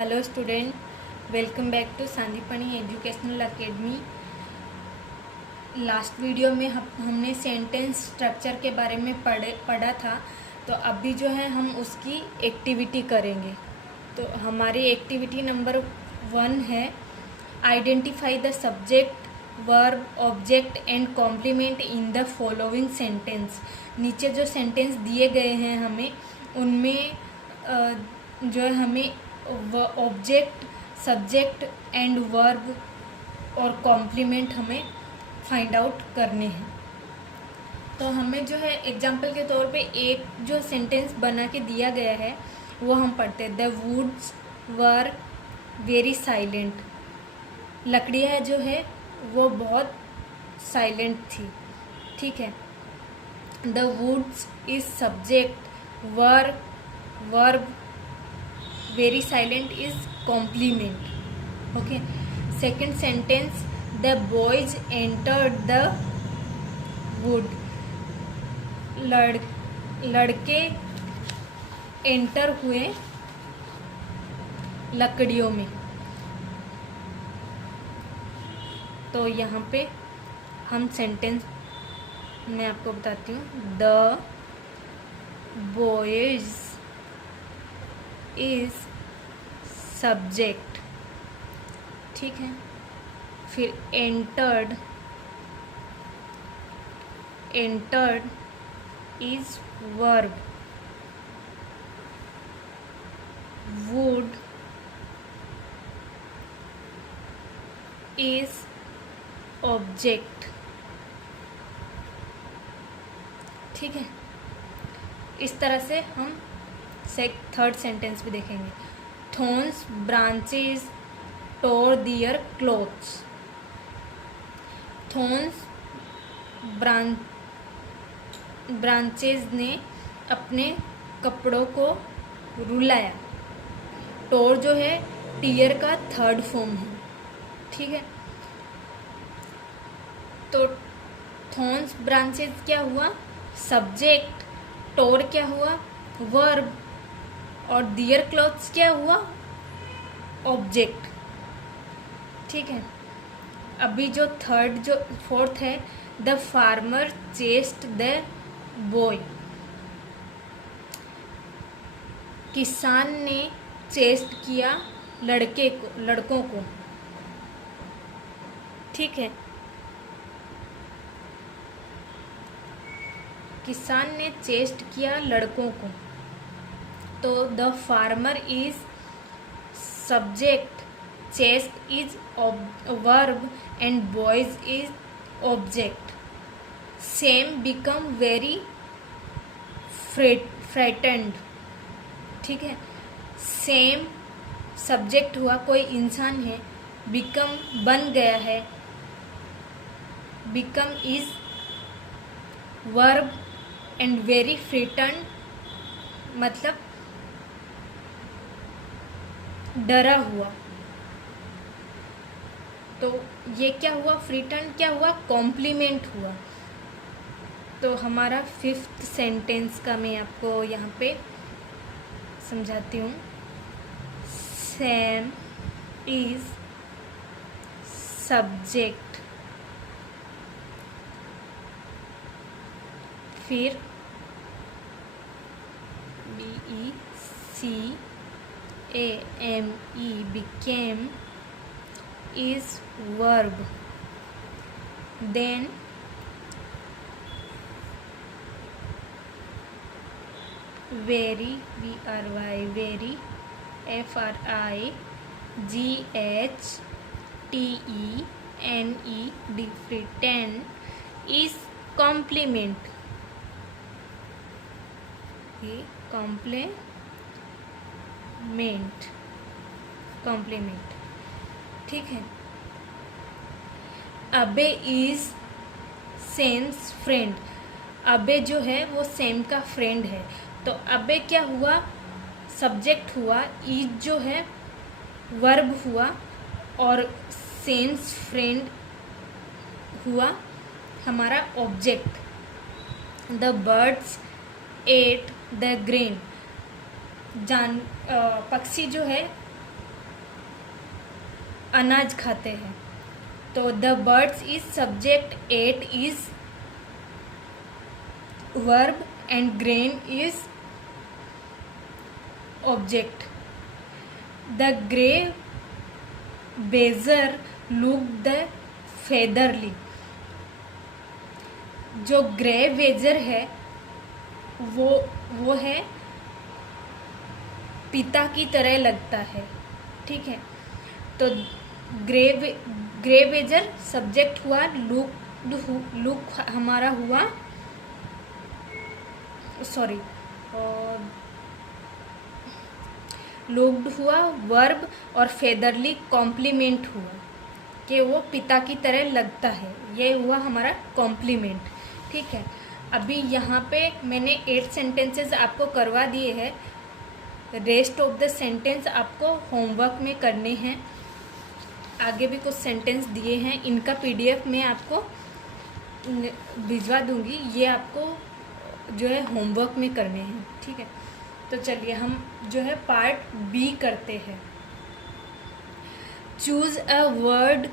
Hello student, welcome back to Sandipani educational academy. Last video में हमने sentence structure के बारे में पढ़ा था। तो अभी जो है हम उसकी एक्टिविटी करेंगे। तो हमारी एक्टिविटी नंबर 1 है identify the subject, verb, object and complement in the following sentence. नीचे जो सेंटेंस दिए गए हैं हमें उनमें जो है हमें ऑब्जेक्ट, सब्जेक्ट एंड वर्ब और कॉम्प्लीमेंट हमें फाइंड आउट करने हैं। तो हमें जो है एग्जाम्पल के तौर पे एक जो सेंटेंस बना के दिया गया है वो हम पढ़ते हैं। The woods were very silent. लकड़ियाँ जो है वो बहुत साइलेंट थी। ठीक है। The woods is subject, were verb, very silent is complement. Okay, second sentence, the boys entered the wood. लड़के एंटर हुए लकड़ियों में। तो यहाँ पे हम सेंटेंस मैं आपको बताती हूँ। The boys is subject. ठीक है। फिर entered is verb. Would is object. ठीक है। इस तरह से हम थर्ड सेंटेंस भी देखेंगे। थॉर्न्स ब्रांचेस टोर दियर क्लोथ्स। थॉर्न्स ब्रांचेस ने अपने कपड़ों को रुलाया। टोर जो है टीयर का थर्ड फॉर्म है। ठीक है। तो थॉर्न्स ब्रांचेस क्या हुआ? सब्जेक्ट। टोर क्या हुआ? वर्ब। और दियर क्लॉथ्स क्या हुआ? ऑब्जेक्ट। ठीक है। अभी जो फोर्थ है, the farmer chased the boy. किसान ने चेस्ट किया लड़कों को। ठीक है। किसान ने चेस्ट किया लड़कों को। तो the farmer is subject, chased is verb and boys is object. Sam become very frightened. ठीक है। सेम सब्जेक्ट हुआ, कोई इंसान है। बिकम बन गया है। Become is verb and very frightened मतलब डरा हुआ। तो ये क्या हुआ? फ्रीटन क्या हुआ? कॉम्प्लीमेंट हुआ। तो हमारा फिफ्थ सेंटेंस का मैं आपको यहाँ पे समझाती हूँ। Sam is subject. फिर BECAME became is verb. Then very, very, FRIGHTENED pretend is complement. Complement. ठीक है। अबे इज सेम्स फ्रेंड। अबे जो है वो सेम का फ्रेंड है। तो अबे क्या हुआ? सब्जेक्ट हुआ। इज जो है वर्ब हुआ और सेम्स फ्रेंड हुआ हमारा object. The birds ate the grain. पक्षी जो है अनाज खाते हैं। तो the birds is subject, ate is verb and grain is object. The grey badger look the fatherly. जो ग्रे बेजर है वो है पिता की तरह लगता है। ठीक है, तो ग्रे बेजर सब्जेक्ट हुआ, लुक हमारा हुआ, सॉरी लुक्ड हुआ वर्ब, और फेदरली कॉम्प्लीमेंट हुआ कि वो पिता की तरह लगता है। ये हुआ हमारा कॉम्प्लीमेंट। ठीक है, अभी यहाँ पे मैंने 8 सेंटेंसेस आपको करवा दिए हैं। रेस्ट ऑफ द सेंटेंस आपको होमवर्क में करने हैं। आगे भी कुछ सेंटेंस दिए हैं, इनका PDF मैं आपको भिजवा दूंगी। ये आपको जो है होमवर्क में करने हैं। ठीक है, तो चलिए हम जो है पार्ट B करते हैं। Choose a word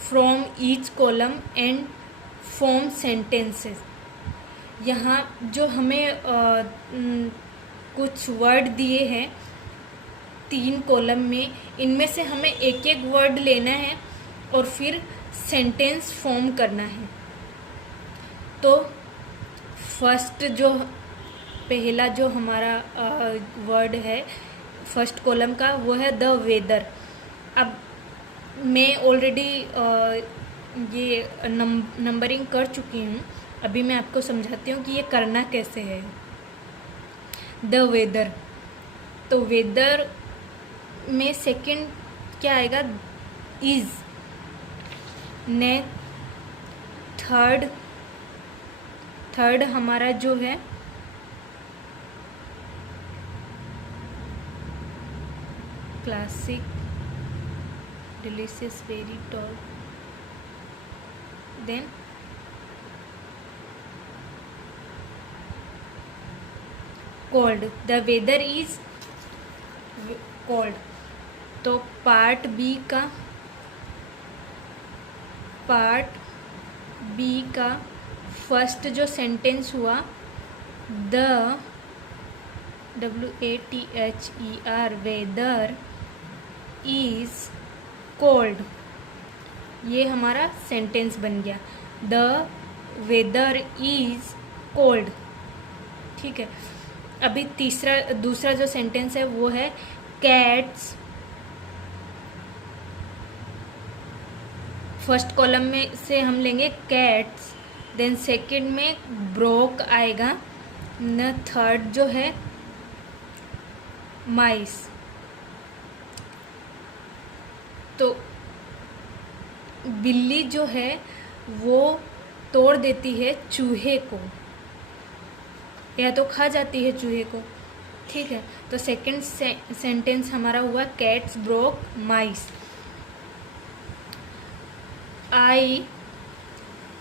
from each column and form sentences. यहाँ जो हमें कुछ वर्ड दिए हैं 3 कॉलम में, इनमें से हमें एक एक वर्ड लेना है और फिर सेंटेंस फॉर्म करना है। तो फर्स्ट जो पहला जो हमारा वर्ड है फर्स्ट कॉलम का, वो है द वेदर। अब मैं ऑलरेडी ये नंबरिंग कर चुकी हूँ, अभी मैं आपको समझाती हूँ कि ये करना कैसे है। द वेदर, तो वेदर में सेकंड क्या आएगा, इज। ने थर्ड हमारा जो है classic, delicious, very tall. Then cold, the weather is cold. तो पार्ट बी का फर्स्ट जो सेंटेंस हुआ, the WATHER weather is cold, ये हमारा सेंटेंस बन गया, द वेदर इज कोल्ड। ठीक है, अभी दूसरा जो सेंटेंस है वो है कैट्स। फर्स्ट कॉलम में से हम लेंगे कैट्स, देन सेकंड में ब्रोक आएगा, न थर्ड जो है माइस। तो बिल्ली जो है वो तोड़ देती है चूहे को, या तो खा जाती है चूहे को। ठीक है, तो सेकंड सेंटेंस हमारा हुआ cats broke mice. I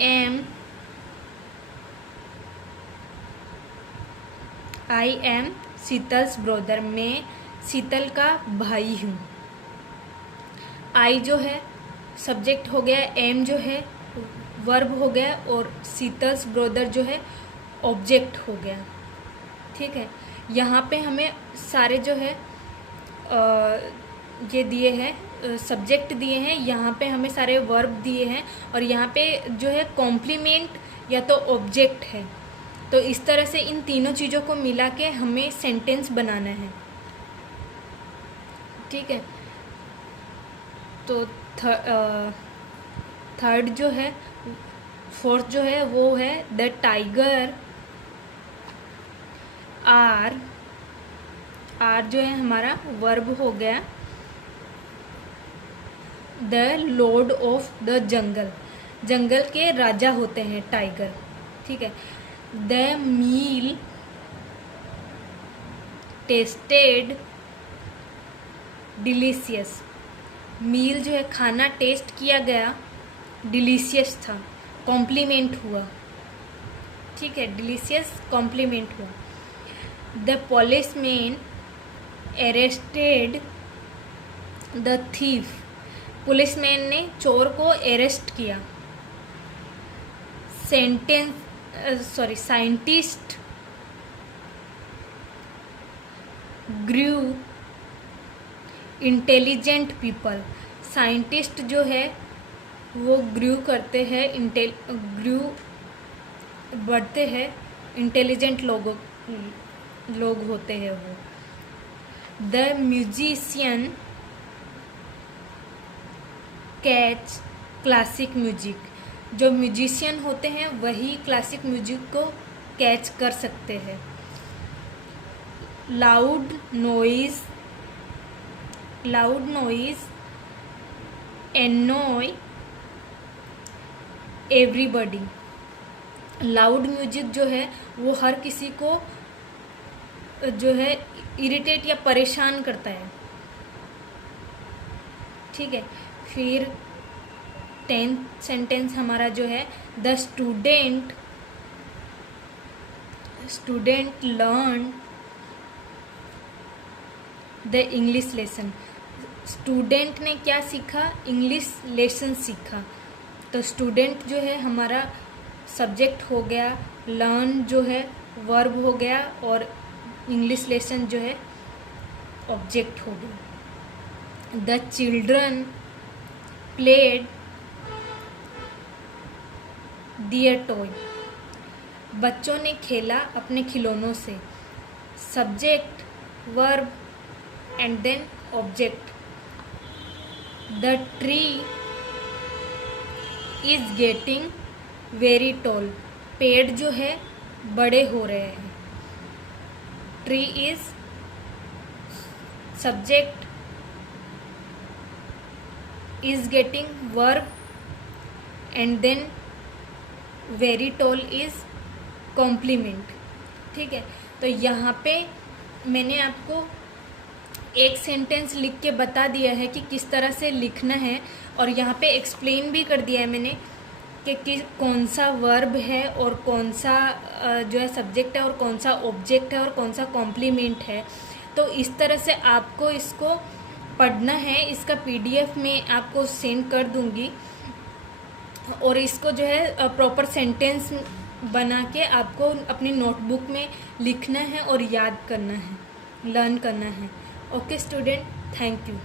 am Sheetal's brother, मैं शीतल का भाई हूँ। आई जो है सब्जेक्ट हो गया, एम जो है वर्ब हो गया, और शीतल्स ब्रदर जो है ऑब्जेक्ट हो गया। ठीक है, यहाँ पे हमें सारे जो है ये दिए हैं, सब्जेक्ट दिए हैं, यहाँ पे हमें सारे वर्ब दिए हैं, और यहाँ पे जो है कॉम्प्लीमेंट या तो ऑब्जेक्ट है। तो इस तरह से इन तीनों चीज़ों को मिला के हमें सेंटेंस बनाना है। ठीक है, तो थर्ड जो है, फोर्थ जो है वो है द टाइगर आर जो है हमारा वर्ब हो गया, the lord of the jungle, जंगल के राजा होते हैं टाइगर। ठीक है, the meal tasted delicious, meal जो है खाना टेस्ट किया गया, डिलीशियस था, कॉम्प्लीमेंट हुआ। ठीक है, डिलीशियस कॉम्प्लीमेंट हुआ। The policeman arrested the thief, policeman ने चोर को अरेस्ट किया। साइंटिस्ट ग्रू इंटेलिजेंट पीपल, साइंटिस्ट जो है वो ग्रू करते हैं, ग्रू बढ़ते हैं, इंटेलिजेंट लोग होते हैं वो। The musician catch classic music, जो म्यूजिशियन होते हैं वही क्लासिक म्यूजिक को कैच कर सकते हैं। Loud noise annoy everybody, loud music जो है वो हर किसी को जो है इरिटेट या परेशान करता है। ठीक है, फिर 10th सेंटेंस हमारा जो है, the student learn the English lesson, student ने क्या सीखा, इंग्लिश लेसन सीखा। तो स्टूडेंट जो है हमारा सब्जेक्ट हो गया, लर्न जो है वर्ब हो गया, और इंग्लिश लेसन जो है ऑब्जेक्ट हो गया। The children played their toy, बच्चों ने खेला अपने खिलौनों से। Subject verb and then object. The tree is getting very tall, पेड़ जो है बड़े हो रहे हैं। Tree is subject, is getting verb and then very tall is complement. ठीक है, तो यहाँ पे मैंने आपको एक सेंटेंस लिख के बता दिया है कि किस तरह से लिखना है, और यहाँ पे एक्सप्लेन भी कर दिया है मैंने कि कौन सा वर्ब है और कौन सा जो है सब्जेक्ट है और कौन सा ऑब्जेक्ट है और कौन सा कॉम्प्लीमेंट है। तो इस तरह से आपको इसको पढ़ना है। इसका PDF में आपको सेंड कर दूंगी, और इसको जो है प्रॉपर सेंटेंस बना के आपको अपनी नोटबुक में लिखना है और याद करना है, लर्न करना है। Okay student, thank you.